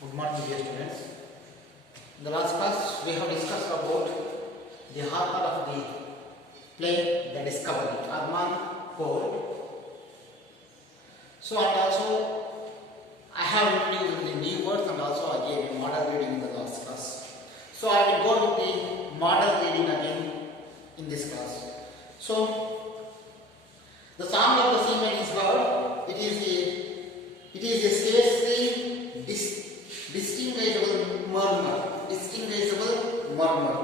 Good morning, dear students. In the last class, we have discussed about the author of the play The Discovery, Armand Cole. So, and also, I have introduced the new words and also again model reading in the last class. So, I will go with the model reading again in this class. So, the song of the seaman is heard. It is a scarcely distinguishable murmur.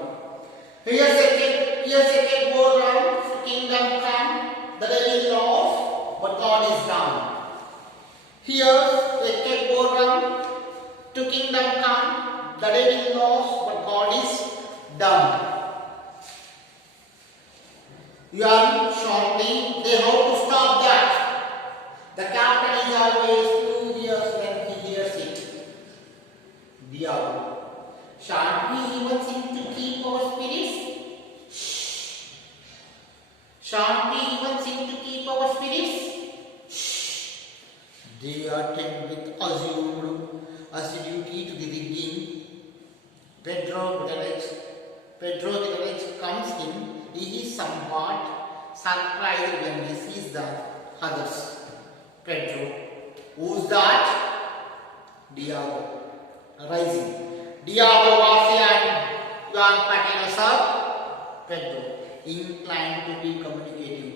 Here's a cat go round, kingdom come, the devil lost, but God is down. Here's a cat go round, to kingdom come, the devil lost, but God is down. Yarn shortly, they hope to stop that. The captain is always furious when he hears it. Diablo. Shan't we even seem to keep our spirits? Shh. Shan't we even seem to keep our spirits? Shh. They attend with assumed assiduity to the rigging. Pedro Vidalix comes in. He is somewhat surprised when he sees the others. Pedro, who's that? Diego, rising. Diego Garcia, Juan Patino, sir. Pedro, inclined to be communicative.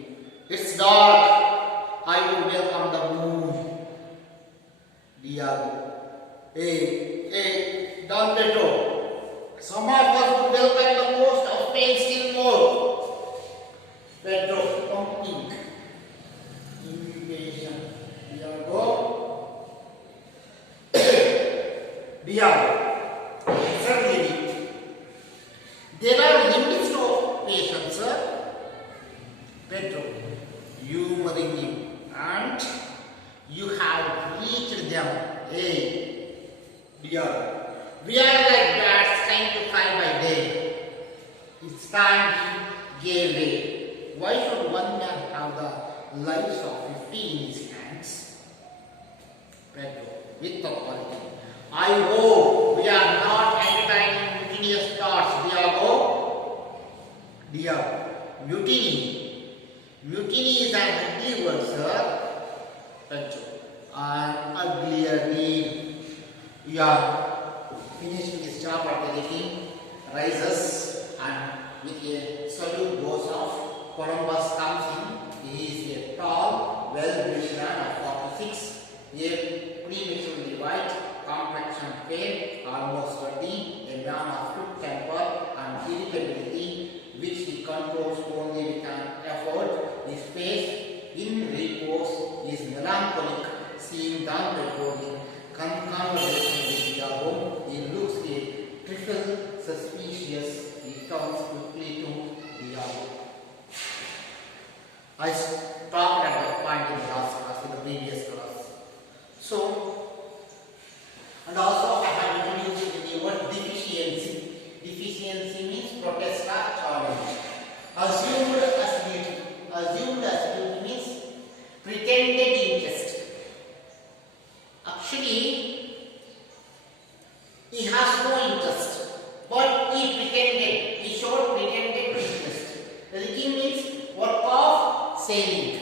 It's dark. I would welcome the moon. Diego, hey, Don Pedro. Some of us would welcome the coast of Spain still more. Pedro, pumping. Invitation. Diablo. Certainly. There are limits to patience, sir. Pedro, humoring him, and you have reached them. Hey, Diablo. We are like bats trying to fly by day. It's time he gave way. Why should one man have the lives of 50 in his hands? Pedro, with authority. I hope we are not entertaining mutinous thoughts, Diego. Mutiny. Mutiny is an ugly word, sir. Pedro, an uglier need. Finishing his job at the rigging, rises and with a salute goes off. Columbus comes in. He is a tall, well-built man of 46, a prematurely white, complexion pale, almost ruddy, a man of quick temper and irritability, which he controls only with an effort. His face, in repose, is melancholic, seeing down before him. Conversation with Diego, he looks a trifle suspicious. He turns quickly to Diego. I stopped at the point in the last class, in the previous class. So, and also I have introduced the word deficiency. Deficiency means protest or challenge. Assumed assiduity means pretended interest. Actually, he has no interest, but he pretended. He showed pretended interest. Rigging means work of sailing.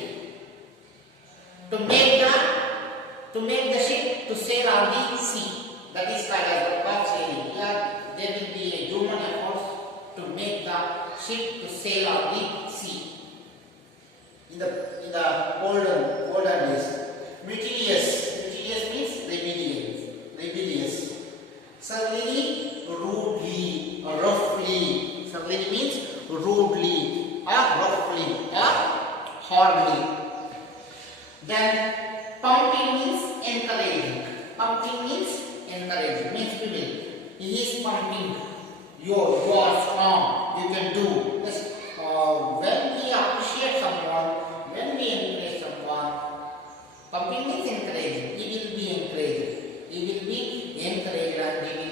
To make the ship to sail on the sea. That is called as work of sailing. Here there will be a human effort to make the ship to sail on the sea. In the olden days. Mutinous means rebellious. Surlily, rudely, or roughly. Surlily means rudely, or roughly, or hardly. Then pumping means encouraging. Means people. He is pumping. You are strong. You can do. Yes. When we appreciate someone, when we encourage someone, pumping means encouraging. He will be encouraged. He will be encouraged and he will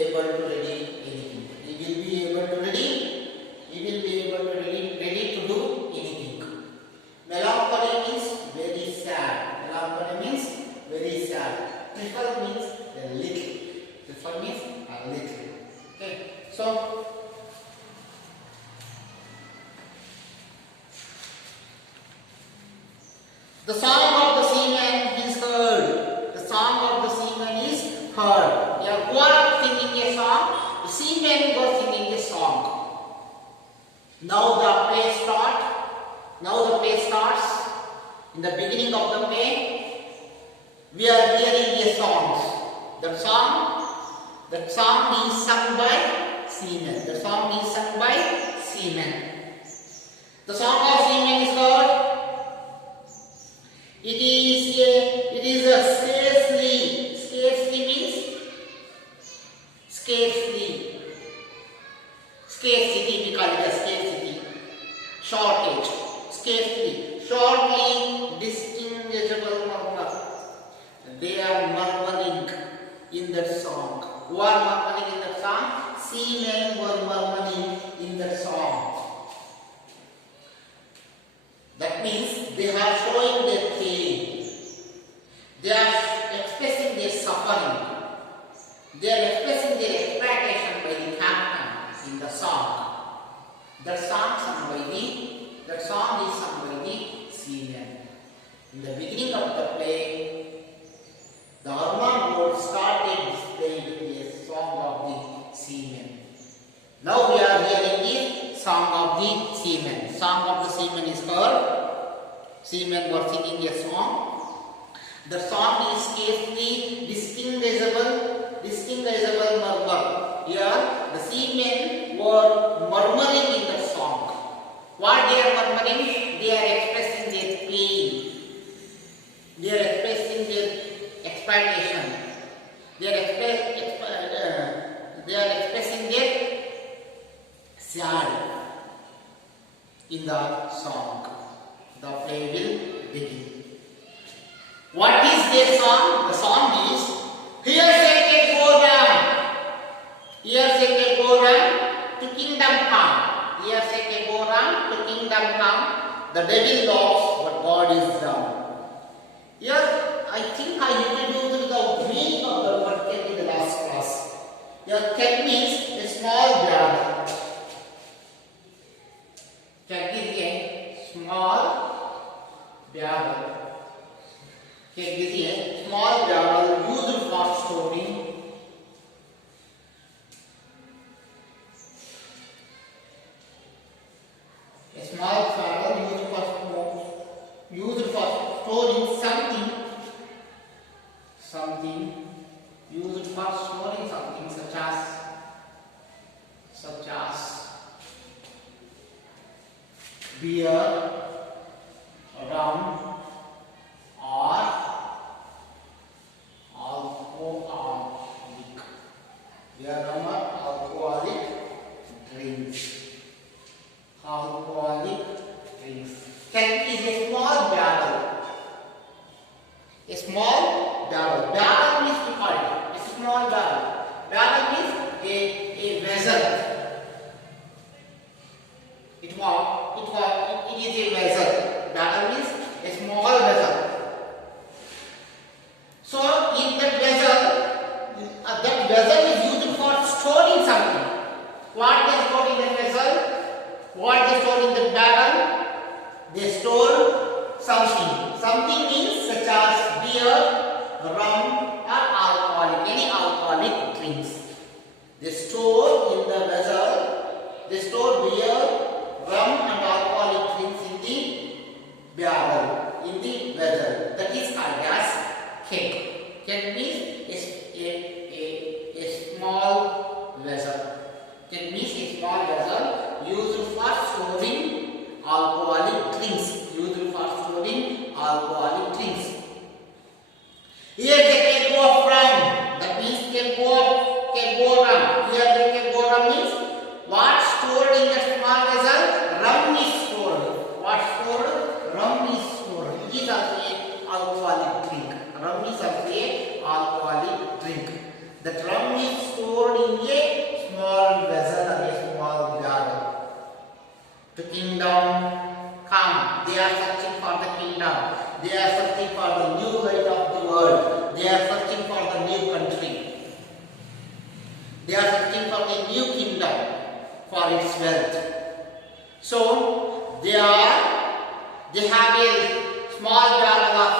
able to ready anything. He will be able to ready to do anything. Melancholy means very sad. Melancholy means very Trifle means a little. Trifle means a little. Okay. So the song of the seaman is heard. The song of the seaman is heard. Yeah, who are singing a song? The seamen were singing a song. Now the play starts. Now the play starts. In the beginning of the play, we are hearing a song. That song is sung by seamen. The song is sung by seamen. The song of seamen is heard. It is a scarcely. Scarcely means scarcely. Scarcity, we call it a scarcity. Shortage. Scarcely. Shortly distinguishable murmur. They are murmuring in that song. Who are murmuring in that song? Seamen were murmuring in that song. That means they are showing their pain. They are expressing their suffering. They are expressing their expectation by the captain in the song. That song is sung by the seamen. In the beginning of the play, the Harman board started displaying the song of the seamen. Now we are hearing the song of the seamen. Song of the seamen is heard. Seamen were singing a song. The song is scarcely distinguishable murmur. Here, the seamen were murmuring in the song. What they are murmuring? They are expressing their pain. They are expressing their expectation. They are expressing their sad in the song. The play will begin. What is their song? The song is Here shall go down. Here shall go down to kingdom come. Here shall go down to kingdom come. The devil laughs, but God is down. Here, I think I introduced the meaning of the word keg in the last class. Here, keg means a small barrel. Keg is a small barrel. Keg is a small barrel used for storing. A small barrel used for storing something. Used for storing something such as beer, rum, or alcoholic. Beer, rum, or alcoholic drinks. Alcoholic drinks. Keg is a small barrel. A small barrel. Barrel means we call it. A small barrel. Barrel means a vessel. It is a vessel. Barrel means a small vessel. So in that vessel is used for storing something. What they store in that vessel? What they store in the barrel? They store something. Something means such as beer, rum, or alcoholic, any alcoholic drinks. They store in the vessel. They store beer, rum, and alcoholic drinks in the barrel, in the vessel. That is called as keg. Keg means a small vessel. Keg means a small vessel used for storing alcoholic drinks. Here the keg go from. That means keg go rum. Here the keg go rum means what stored in the small vessel? Rum is stored. What stored? Rum is stored. It is also an alcoholic drink. Rum is also an alcoholic drink. That rum is stored in a small vessel or a small barrel. To kingdom come. They are searching for the kingdom. They are searching for the new light of the world. They are searching for the new country. They are searching for the new kingdom for its wealth. So they have a small barrel of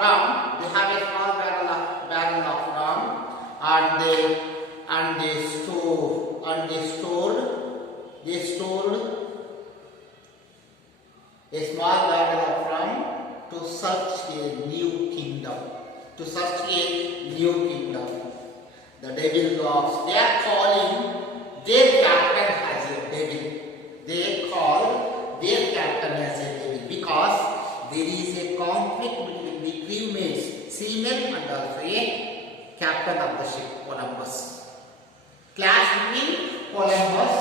rum. They have a small barrel of rum, and they stored a small barrel of rum to search a new kingdom. To search a new kingdom. The devil dogs, they are calling their captain as a devil. They call their captain as a devil because there is a conflict between the crewmates, seamen, and also a captain of the ship, Columbus. Clash between Columbus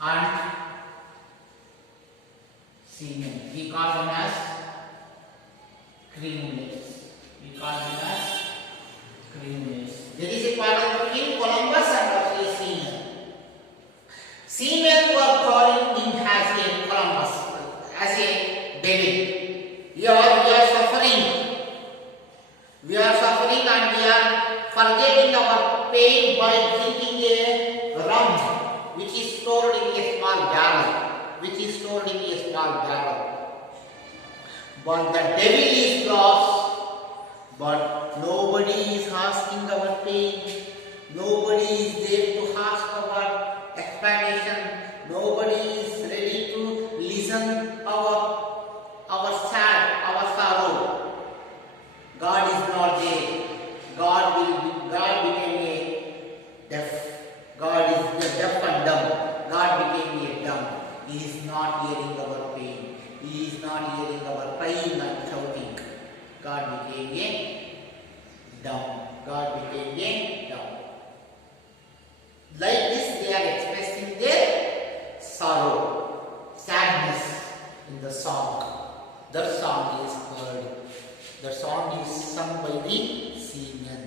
and seamen. We call them as crewmates. We call them as crewmates. There is a quarrel between Columbus and also a seaman. Seamen were calling him as a Columbus, as a devil. We are suffering. We are suffering and we are forgetting our pain by drinking a rum which is stored in a small barrel. But the devil is lost. But nobody is asking our pain. Nobody is there to ask our explanation. Nobody is ready to listen our sorrow. God is not there. God became a deaf. God is deaf and dumb. God became a dumb. He is not hearing our pain. He is not hearing our crying and shouting. God became a dumb. Like this, they are expressing their sorrow, sadness in the song. That song is heard. That song is sung by the seamen.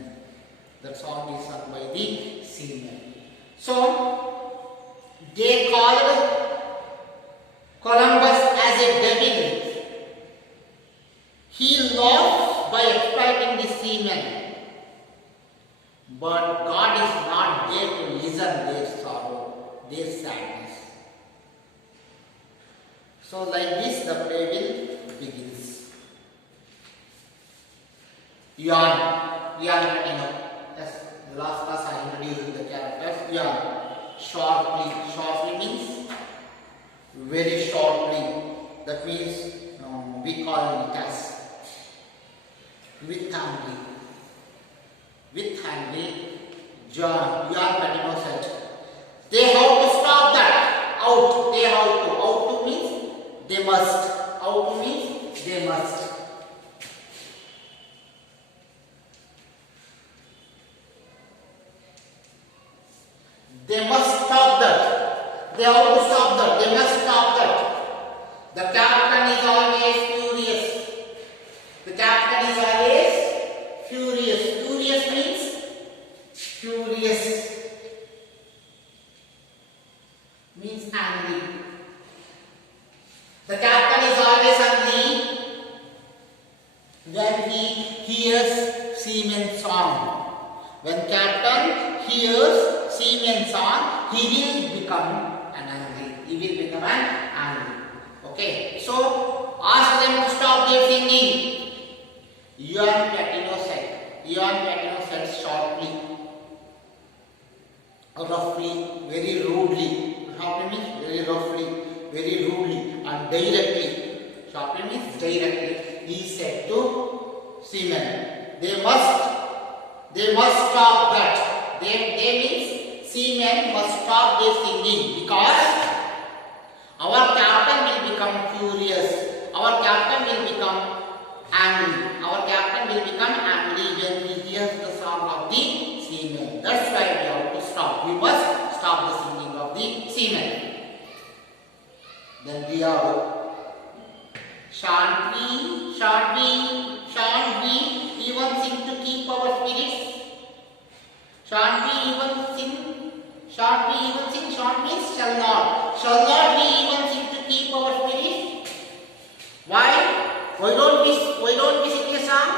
So, they called Columbus as a devil. He lost by exploiting the seamen. But God is not there to listen their sorrow, their sadness. So like this the play will begins. Yarn, as the last class I introduced the characters. Yarn, shortly means very shortly. That means we call it as with Henry, John, Patino said, they have to stop that. Out. They have to. Out to means they must. Out to means they must. They must stop that. They have to stop that. They must stop that. The captain is always furious. The captain is always furious. Furious means furious. Means angry. The captain is always angry when he hears seaman's song. When captain hears seaman's song, he will become angry. Okay. So ask them to stop their singing. Ian Patino said shortly, roughly, very rudely. Shortly means very roughly, very rudely and directly. Shortly means directly. He said to seamen, they must stop that. They means seamen must stop their singing because our captain will become furious. Our captain will become angry. Our captain will become angry when he hears the song of the seamen. That's why we have to stop. We must stop the singing of the seamen. Then we are shan't we even sing to keep our spirits? Shan't we even sing? Shan't means shall not we even sing to keep our spirits? Why? Why don't we sing a song?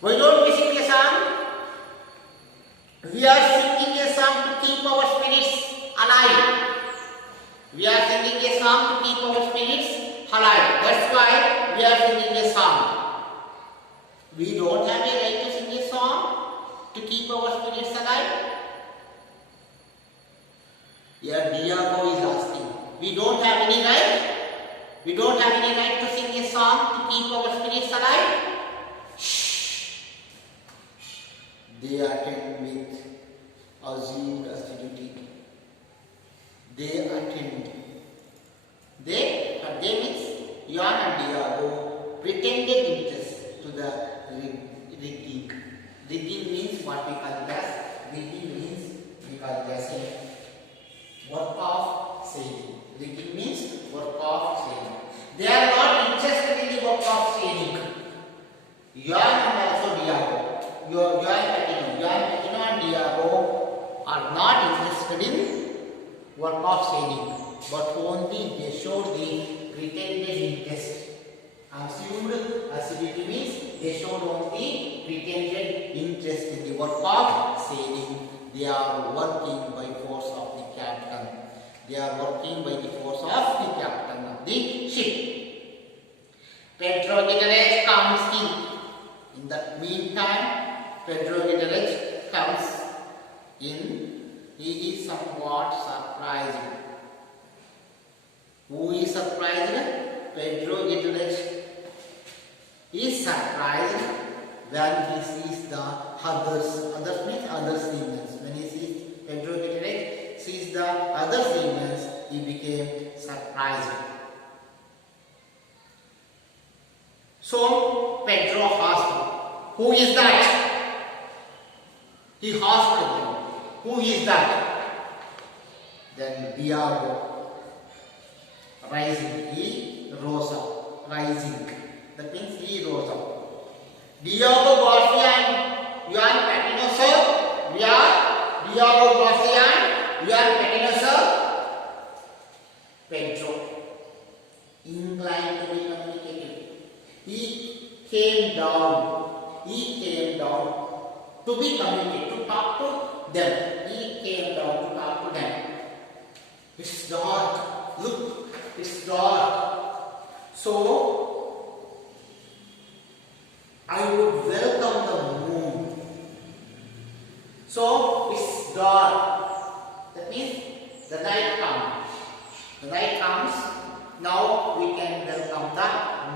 Why don't we sing a song? We are singing a song to keep our spirits alive. We are singing a song to keep our spirits alive. That's why we are singing a song. We don't have a right to sing a song to keep our spirits alive. Here Diago is asking. We don't have any right. We don't have any right to sing a song to keep our spirits alive. Shh. They attend with assumed assiduity. They attend. They means Jan and Diago pretended interest to the rigging. Rigging means what we call as rigging means we call as a work of sailing. Rigging means work of sailing. They are not interested in the work of sailing. Jan and also Diago. Jan Patino and Diago are not interested in work of sailing, but only they showed the pretended interest. Assumed assiduity means they showed only pretended interest in the work of sailing. They are working by force of the captain. They are working by the force of the captain of the ship. Pedro Guterres comes in. In the meantime, Pedro Guterres comes in. He is somewhat surprised. Who is surprised? Pedro Guterres is surprised when he sees the others. Others means other seamen. When he sees Pedro Guterres sees the other seamen, he became surprised. So Pedro asked, "Who is that?" He asked him, "Who is that?" Then Diago rising, he rose up, rising. That means he rose up. Diago Garcia and Jan Patino, sir. Diago Garcia and Jan Patino, sir. Pedro inclined to be communicative. He came down to be communicative, to talk to them. He came down to talk to them. It's dark. Look, it's dark. So I would welcome the moon. So it's dark. That means the night comes. The night comes. Now we can welcome the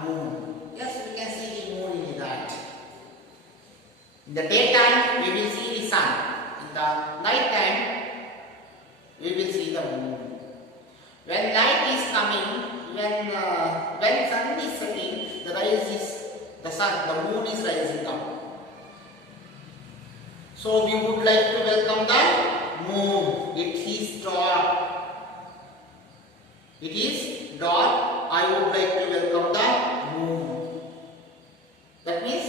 moon. Yes, we can see the moon in the night. In the daytime, we will see the sun. In the night time, we will see the moon. When night is coming, when sun is setting, the moon is rising up. So we would like to welcome the moon. It is dark. It is dark. I would like to welcome the moon. That means,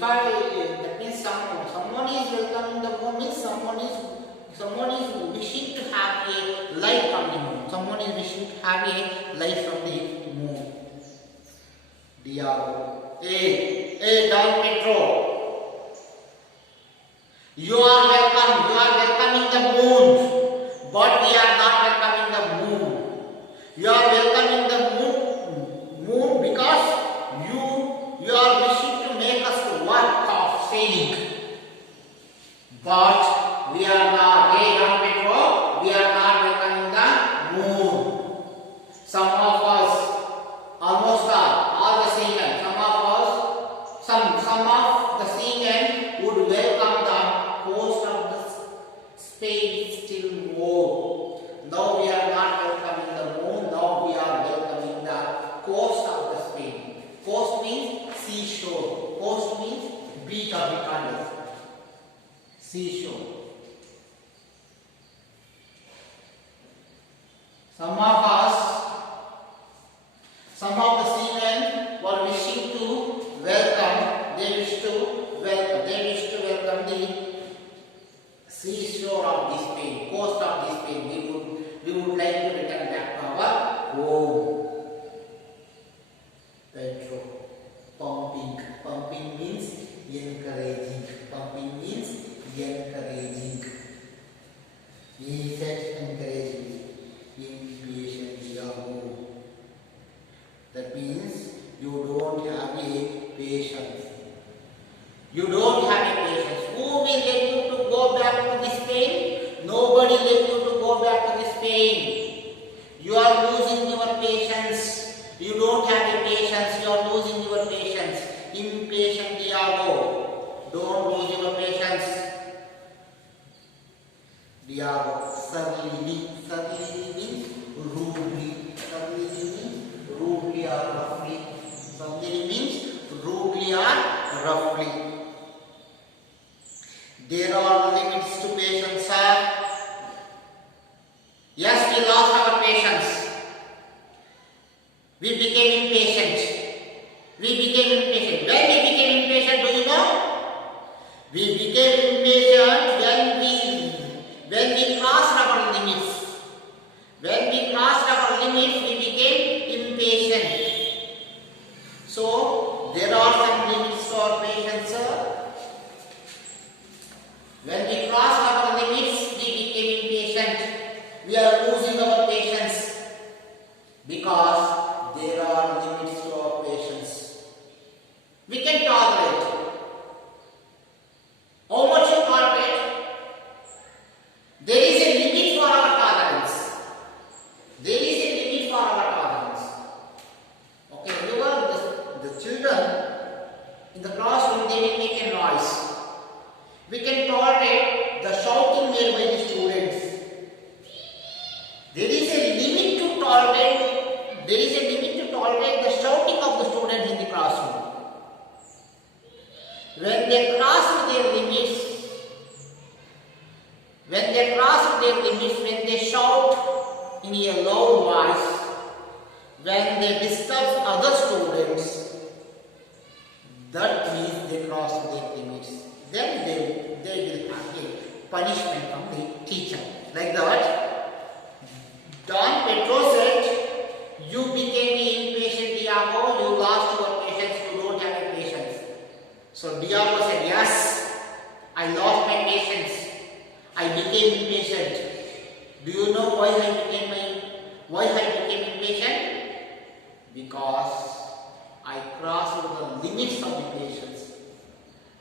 that means someone is welcoming the moon means someone is wishing to have a light from the moon. Someone is wishing to have a light from the moon. Diago, hey, Don Pedro, you are welcoming the moon, but we are not welcoming the moon. You are welcoming the moon because you are wishing to make us to work of sailing. But we are not, hey Don Pedro, we are not welcoming the moon. Some of us, almost all the seamen, some of the seamen would welcome the coast of the Spain still more. Now we are not welcoming the moon, now we are welcoming the coast of the Spain. Coast means seashore. Coast means beach of the country. Seashore. Some of the seamen were wishing to welcome, they wish to welcome the seashore of the Spain, coast of the Spain. We would like to return back to our home. That means you don't have a patience. You don't have a patience. Who will let you to go back to this pain? Nobody let you to go back to this pain. You are losing your patience. You don't have a patience. You are losing your patience. Impatient Diago. Don't lose your patience. Diago. Surly. Surly means rudely. Surly means rudely or roughly. Surly means rudely or roughly. There are limits to patience, sir. Yes, we lost our patience. We became impatient. We became impatient. When we became impatient, do you know? We became impatient when we crossed our limits. When we crossed our limits, we became impatient. So, there are some limits to our patience, sir. When we crossed our limits, we became impatient. We are losing our patience because there are limits to our patience. We can tolerate. How much you tolerate? There is a limit for our tolerance. There is a limit for our tolerance. Okay, you are the children in the classroom, they will make a noise. We can tolerate the shouting made by the students. There is a limit to tolerate. There is a limit to tolerate the shouting of the students in the classroom. When they cross their limits, when they shout in a loud voice, when they disturb other students, that means they cross their limits. Then they will have a punishment from the teacher. Like that, Don Pedro said, you became impatient, Diago, you lost your patience, you don't have a patience. So Diago said, yes, I lost my patience. I became impatient. Do you know why I became impatient? Because I crossed the limits of the patience.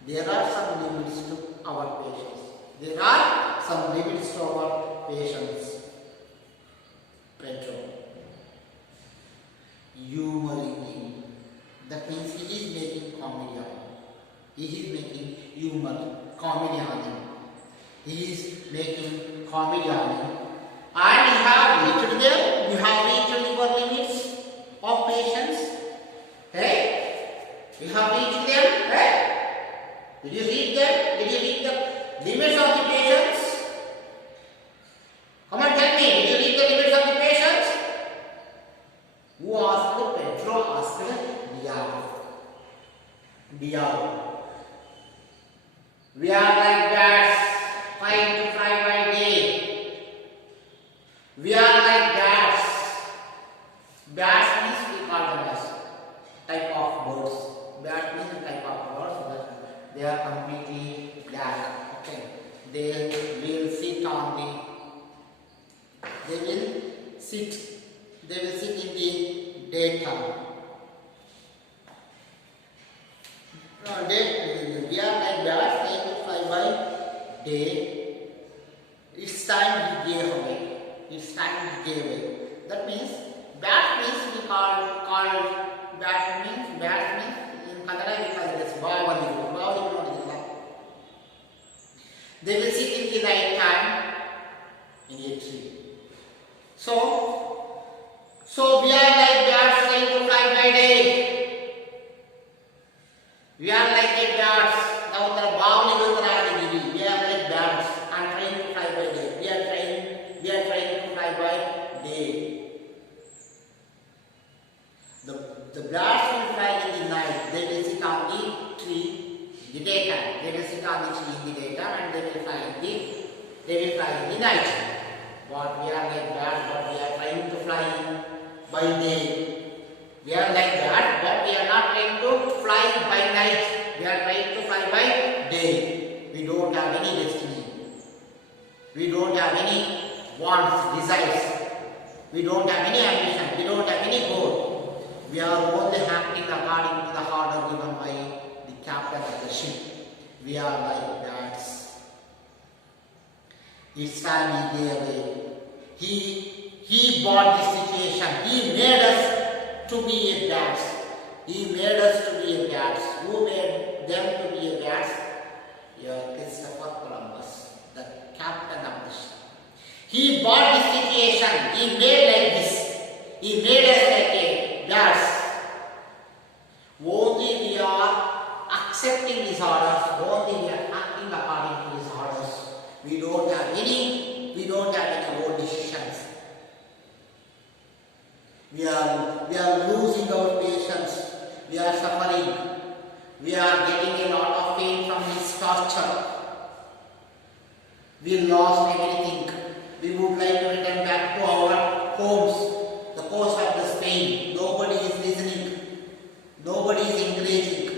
There are some limits to our patience. There are some limits to our patience. Pedro. Humoring him. That means he is making comedy on him. He is making humor, comedy on him. He is making comedy on him. And you have reached them. You have reached your limits of patience. Hey? You have reached them. Hey? Did you read them? Did you read the limits of the patience? Come on, tell me. Did you read the limits of the patience? Who asked? Pedro asked Diago. Diago. We are like bats trying to fly by day. We are like bats. Bats means we call them as type of birds. Bats means a type of birds. They are completely black. Okay. They will sit in the daytime. We are like bats trying to fly by day. It's time we gave away. It's time we gave away. That means bat means we called bat means in Kannada we call it as bavali. They will sit in the night time in a tree. So we are like bats trying to fly by day. We are like a bats. Now we are like bats and trying to fly by day. We are trying to fly by day. The bats will fly in the night. They will sit on the tree in the daytime. They will sit on the tree in the daytime and they will fly in the night. But we are like bats, but we are trying to fly by day. We are like that, but we are not trying to fly by night. We are trying to fly by day. We don't have any destiny. We don't have any wants, desires. We don't have any ambition. We don't have any goal. We are only acting according to the order given by the captain of the ship. We are like bats. It's an easy way. He bought this situation. He made us to be a bats. He made us to be a bats. Who made them to be a bats? Christopher Columbus, the captain of the ship. He bought this situation. He made like this. He made us like a bats. Only we are accepting his orders. Only we are acting according to his orders. We don't have any own decisions. We are losing our patience. We are suffering. We are getting a lot of pain from this torture. We lost everything. We would like to return back to our homes, the coast of the Spain. Nobody is listening. Nobody is encouraging.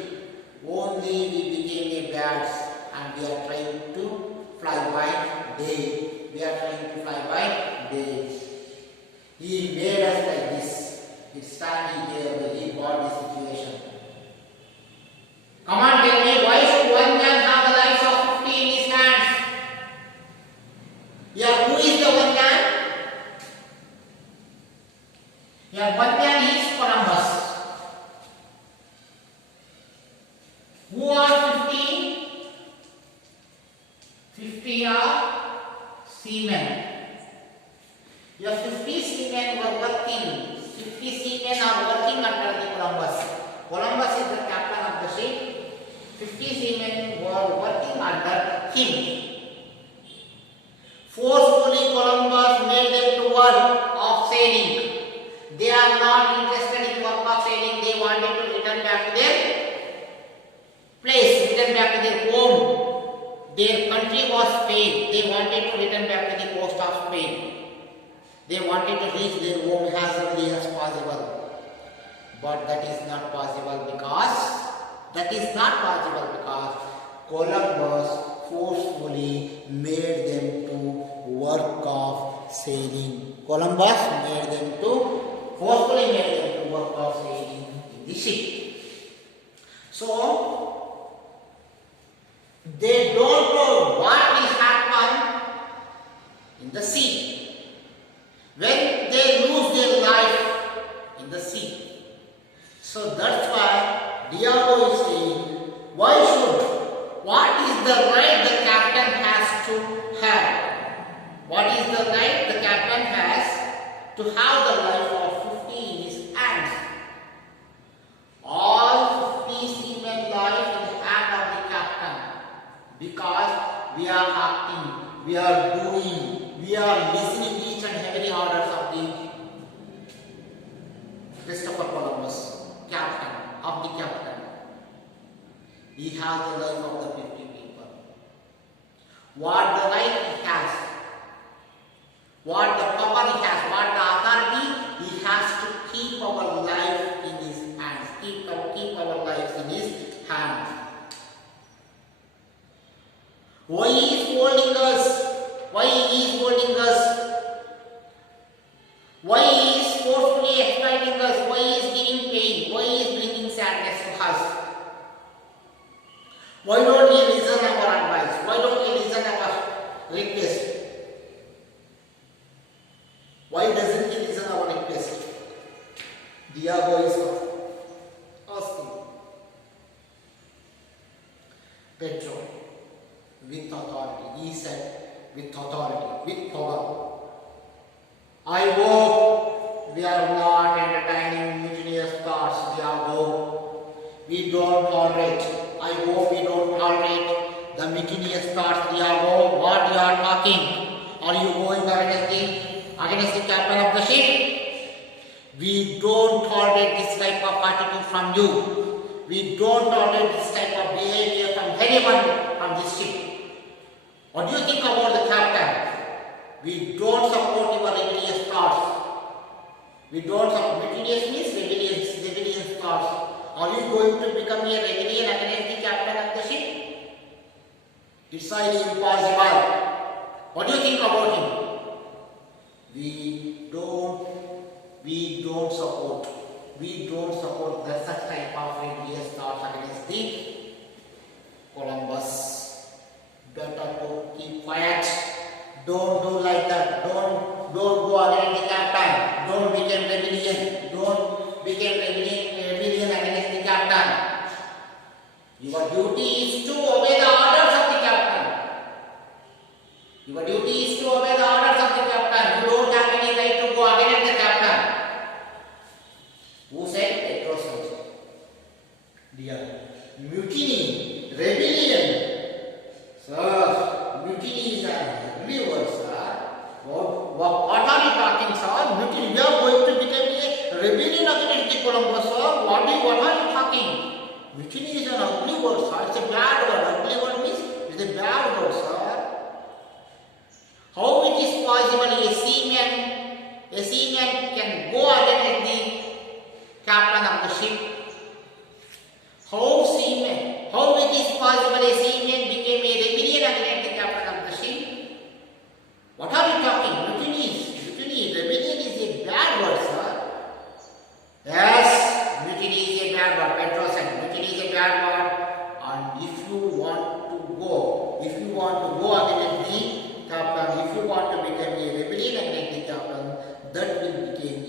Only we became a bats and we are trying to fly by day. We are trying to fly by day. He made us like this. It's standing here. He bought this situation. Come on, tell me, why should one man have the lives of 50 in his hands? Yeah, who is the one man? Yeah, one man is Columbus. Who are 50? 50 are seamen. Your 50 seamen were working. 50 seamen are working under the Columbus. Columbus is the captain of the ship. 50 seamen were working under him. Forcefully, Columbus made them to work of sailing. They are not interested in work of sailing. They wanted to return back to their place, return back to their home. Their country was Spain. They wanted to return back to the coast of Spain. They wanted to reach their home as early as possible. But that is not possible because Columbus forcefully made them to work of sailing. Columbus forcefully made them to work of sailing in the ship. So, they don't know what will happen in the sea when they lose their life in the sea. So that's why Diego is saying, what is the right the captain has to have? What is the right the captain has to have the life of 50 in his hands? All 50 seamen life in the hand of the captain, because we are acting, we are doing, we are listening each and every orders of the Christopher Columbus, captain of the captain. He has the life of the 50 people. What the right he has, what the power he has, what the authority, he has to keep our life in his hands, keep our lives in his hands. Why he is holding us? Why he is holding us? Why he is forcefully exploiting us? Why he is giving pain? Why he is bringing sadness to us? Why don't we listen our advice? Why don't we listen our request? Why doesn't he listen our request? Diego is asking. Pedro, with authority, he said, with authority, with power. I hope we are not entertaining mutinious thoughts, Diego. We don't tolerate. I hope we don't tolerate the mutinious thoughts, Diego. What you are talking? Are you going against the captain of the ship? We don't tolerate this type of attitude from you. We don't tolerate this type of behavior from anyone on this ship. What do you think about the captain? We don't support your rebellious thoughts. We don't support. Mutinious means rebellious thoughts. Are you going to become a rebellion against the captain of the ship? It's highly impossible. What do you think about him? We don't support. we don't support the such type of rebellious thoughts against the Columbus. Better to keep quiet. Don't do like that. Don't go against the captain. Don't become rebellion. Don't become rebellion against the captain. Your duty is to obey the orders of the captain. Your duty is to obey the orders of the captain. You don't have any right to go against the captain. Who said? Petro said. Dear, mutiny, rebellion. Sir, mutiny is a ugly word, sir. What are you talking, sir? Mutiny. We are going to become a rebellion against the Columbus, sir. What are you talking? Mutiny is an ugly word, sir. It's a bad word. Ugly word means it's a bad word, sir. How it is possible a seaman can go against the captain of the ship? How it is possible a seaman became a rebellion against the captain of the ship? What are you talking? Mutiny, rebellion is a bad word, sir. Yes, mutiny is a bad word. Petro said mutiny is a bad word. And if you want to go against the captain, if you want to become a rebellion against the captain, that will become a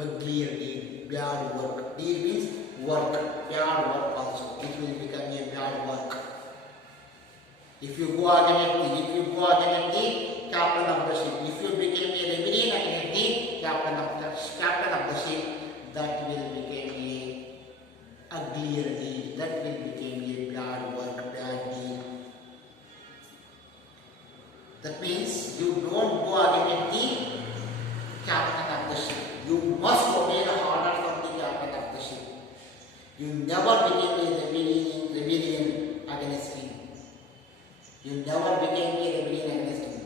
uglier deed, bad work. Deed means work, bad work also. It will become a bad work. If you go against the captain of the ship, if you become a rebellion against the captain of the ship, that will become a uglier deed. That will become a bad work, bad deed. That means you don't go against the captain of the ship. You must obey the orders of the captain of the ship. You never became a rebellion against him. You never became a rebellion against him.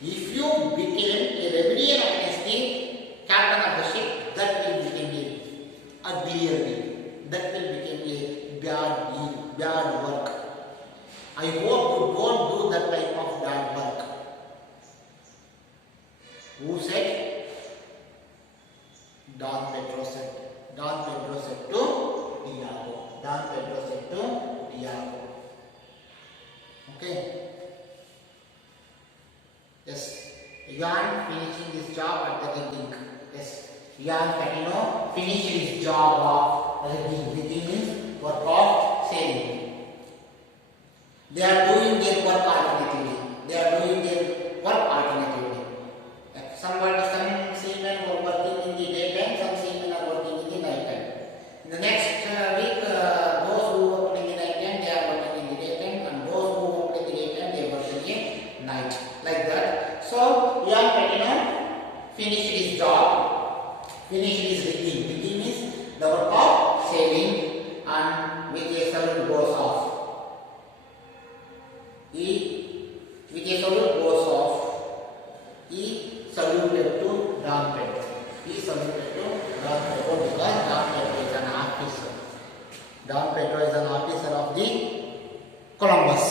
If you became a rebellion against the captain of the ship, that will become a uglier deed. That will become a bad deed, bad work. I hope you don't do that type of bad work. Who said? Don Pedro said. Don Pedro said to Diego. Don Pedro said to Diego. Okay. Yes. Ian finishing his job at the rigging. Yes. Ian Patino finished his job of rigging. Rigging means work of sailing. They are doing their work alternatively. Some seamen were working in the daytime, some seamen are working in the night time. In the next week, those who work in the night time, they are working in the daytime, and those who work in the daytime, they work in the night. Like that. So, young Patino finished his job, finished his rigging. Rigging means the work of sailing, and with a salute goes off. He saluted to Don Pedro. He saluted to Don Pedro because Don Pedro is an officer. Don Pedro is an officer of the Columbus.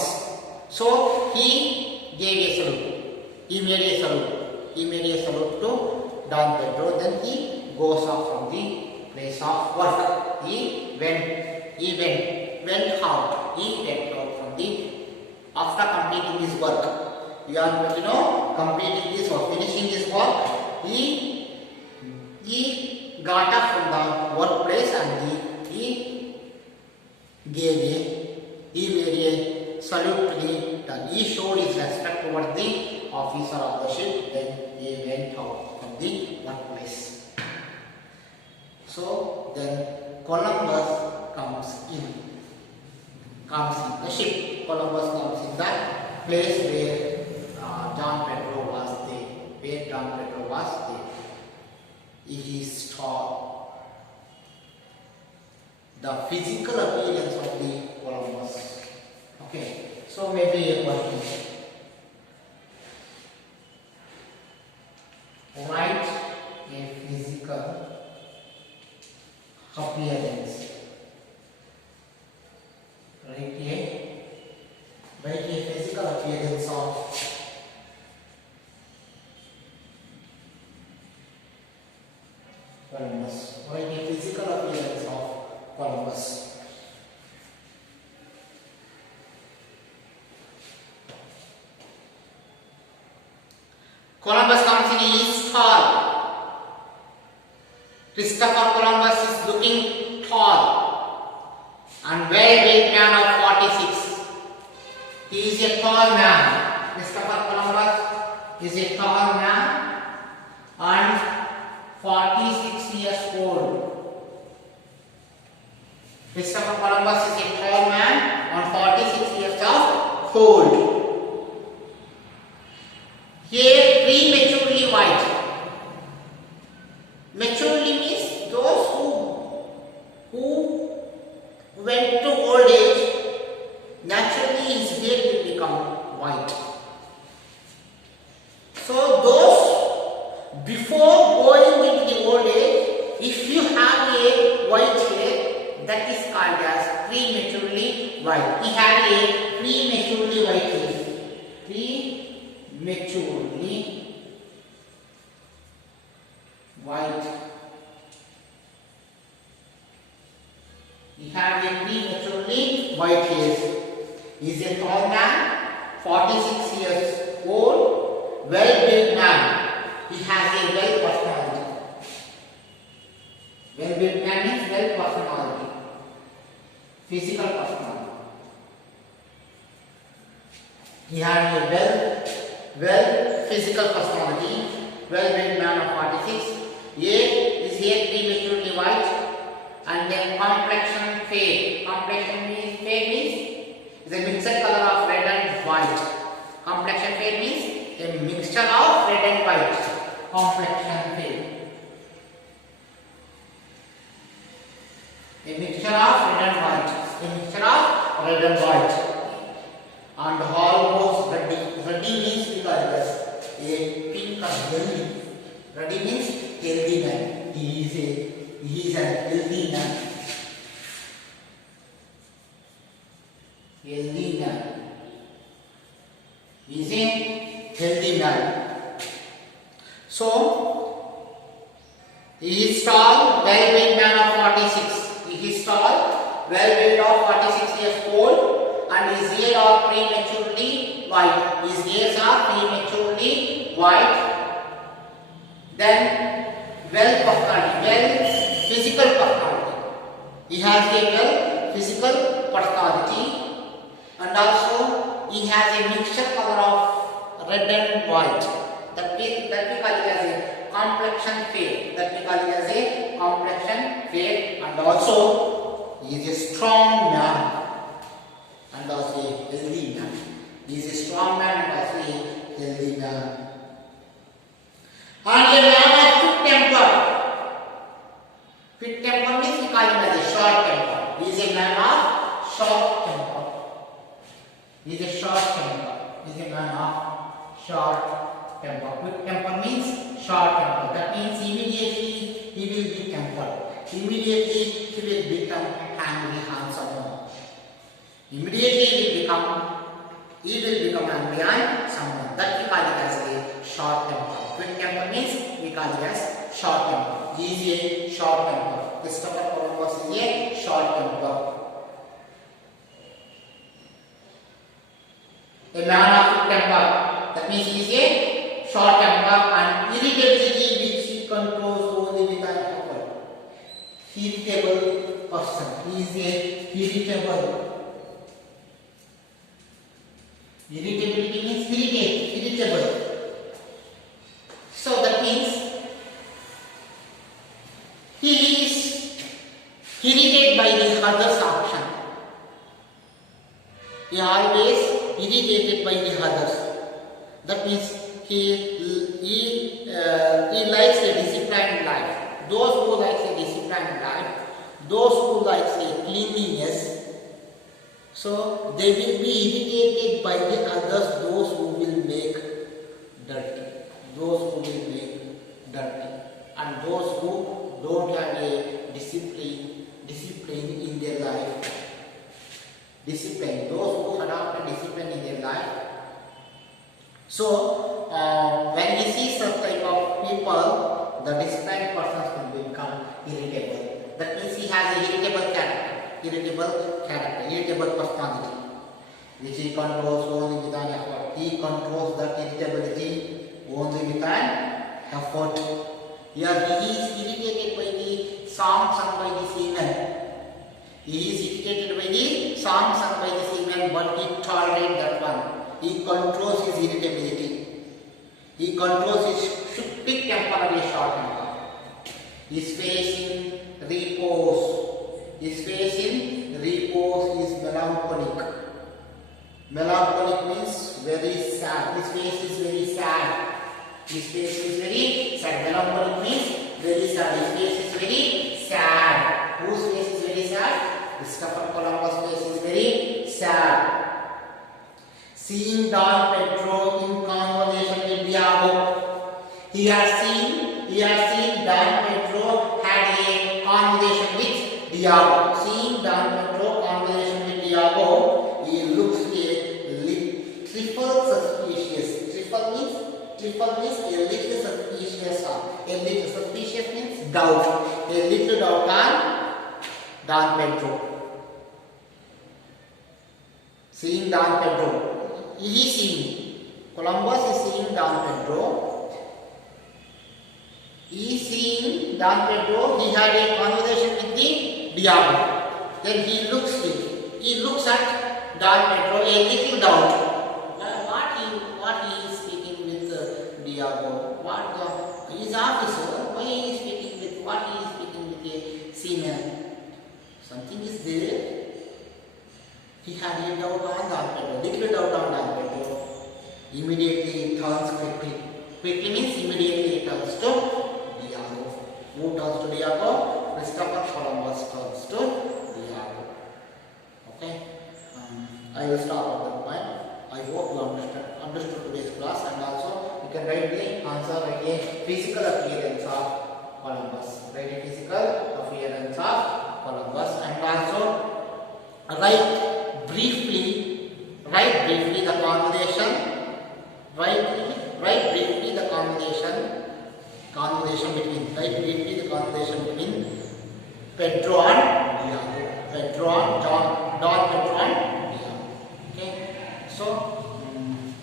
So he gave a salute. He made a salute to Don Pedro. Then he goes off from the place of work. He went out from the, after completing his work. Completing this or finishing this work, he got up from the workplace and he made a salute to the, he showed his respect towards the officer of the ship. Then he went out from the workplace. So then Columbus comes in the ship. Columbus comes in the place where Don Pedro was there. He is tall. The physical appearance of the Columbus. Okay, so maybe a question. Write a physical appearance. Write a physical appearance of . Columbus. Write the physical appearance of Columbus. Columbus comes in, he is tall. Christopher Columbus is looking tall and well-built man of 46. He is a tall man. Christopher Columbus is a tall man and 46 years old. Christopher Columbus is a tall man and 46 years of old. Hair prematurely white. Maturely means those who went to old age, naturally his hair will become white. So those before going into the old age, if you have a white hair, that is called as prematurely white. He had a prematurely white hair. Prematurely white. He had a prematurely white hair. He is a tall man, 46 years old, well-built man. He has a well personality. Well-built man means well personality, physical personality. He had a well physical personality, well-built man of 46. His hair prematurely white, and then complexion fair. Complexion means fair means is a mixed color of red and white. Complexion fair means a mixture of red and white. Complexion fair. A mixture of red and white. A mixture of red and white. And almost ruddy. Ruddy means because a pink or healthy. Ruddy means healthy man. He is a healthy man. Healthy man. He is a healthy man. So he is tall, well-built man of 46. He is tall, well-built of 46 years old, and his ears are prematurely white. His ears are prematurely white. Then physical personality. He has a well physical personality, and also he has a mixture color of red and white. That we call it as a complexion fair. That we call it as a complexion fair, and also he is a strong man and also a healthy man. He is a strong man and also a healthy man. And a man of quick temper. Quick temper means we call him as a short temper. He is a man of short temper. He is a short temper. He is a man of short temper. Quick temper means short temper. That means immediately he will be tempered. Immediately he will become angry on someone. Immediately he will become angry on someone. That we call it as a short temper. Quick temper means we call it as short temper. He is a short temper. Christopher Columbus is a short temper. A man of quick temper. That means he is a short temper and irritability which he controls only with alcohol. Irritable person. He is a irritable. Irritability means irritable. So that means he is irritated by the other's action. He always irritated by the others. That means he likes a disciplined life. Those who likes a disciplined life, those who likes a cleanliness, so they will be irritated by the others, those who will make dirty. Those who will make dirty. And those who don't have a discipline in their life. Discipline. Those who adopt a discipline in their life. So, when we see such type of people, the disciplined persons will become irritable character, irritable personality, which he controls only with an effort. He controls that irritability only with an effort. Here he is irritated by the song sung by the seamen. He is irritated by the song sung by the seamen, but he tolerates that one. He controls his irritability. He controls his quick temper and his short temper. His face in repose. His face in repose is melancholic. Melancholic means very sad. His face is very sad. His face is very sad. Melancholic means very sad. His face is very sad. Whose face is very sad? Christopher Columbus' face is very sad. Seeing Don Pedro in conversation with Diego. He has seen Don Pedro had a conversation with Diego. Seeing Don Pedro conversation with Diego, he looks a trifle suspicious. Trifle means a little suspicious. A little suspicious means doubt. A little doubt on Don Pedro. Seeing Don Pedro. He is seeing. Columbus is seeing Don Pedro. He is seeing Don Pedro. He had a conversation with the Diego. Then he looks at Don Pedro a little doubt. What he is speaking with Diego? His officer? Why he is speaking with? What he is speaking with a seaman? Something is there. He had a doubt on Don Pedro, little doubt on Don Pedro. Immediately he turns quickly. Quickly means immediately he turns to Diego. Who turns to Diego? Christopher Columbus turns to Diego. Okay? I will stop at that point. I hope you understood today's class, and also you can write the answer like a physical appearance of Columbus. Write a physical appearance of Columbus, and also write briefly the conversation. Write briefly the conversation between Pedro and Diego. Don Pedro and Diego. Okay. So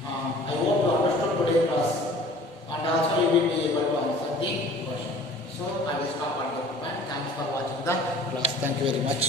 I hope you understood today's class, and also you will be able to answer the question. So I will stop at the point. Thanks for watching the class. Thank you very much.